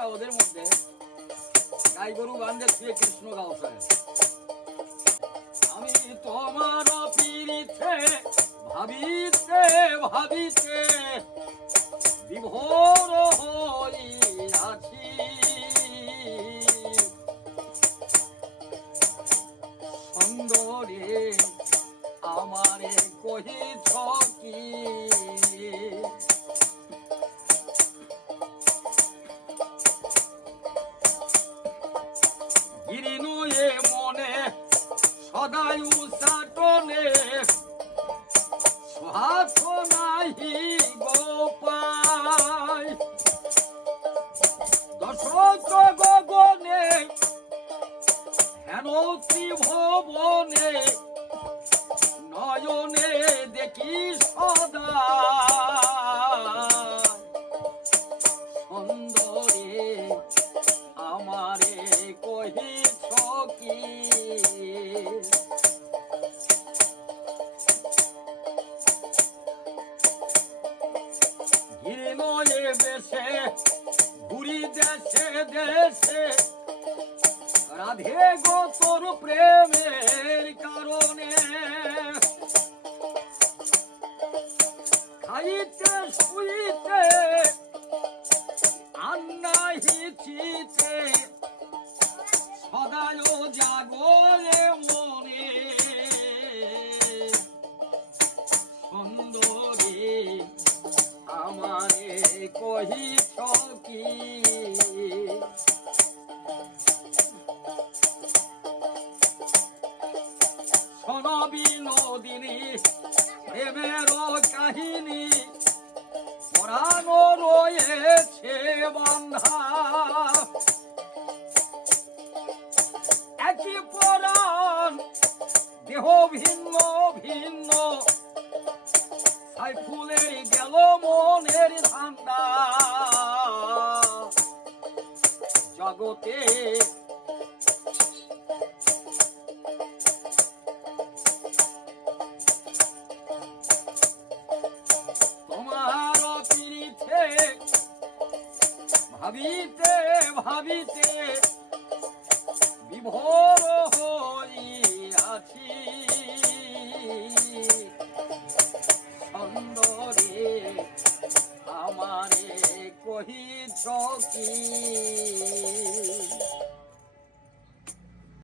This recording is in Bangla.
তোরা ওদের মধ্যে গাই গরু বান্ধে তুই কৃষ্ণ গাও সাহেব। আমি তোমার পিড়িতে ভাবিতে ভাবিতে বিভোর হইয়াছি, সুন্দরে আমারে কহিছ কি, গিরিনুয়ে মনে সদাই উসাটনে হাত নাহি গোপাই, দশক গগনে হেন ত্রিভুবনে নয়নে দেখি সদা, সুন্দরে আমারে কহিছ কি, গিরিনয়ে বেশে ঘুরি দেশে দেশে রাধে গো তোর প্রেমের কারণে, খাইতে শুইতে আন্নাহিচিতে সদায় জাগরে মনে, সুন্দরে আমারে কহিছ কি, শোন বিনোদিনী প্রেমের কাহিনী, পরাণ রয়েছে বন্ধা, একই পরাণ দেহ ভিন্ন ভিন্ন, সাইফুলের গেল মনের ধান্দা, জগতে তোমার পিড়িতে ভাবিতে ভাবিতে বিভোর হইয়াছি, সুন্দরে আমারে কহিছ কি।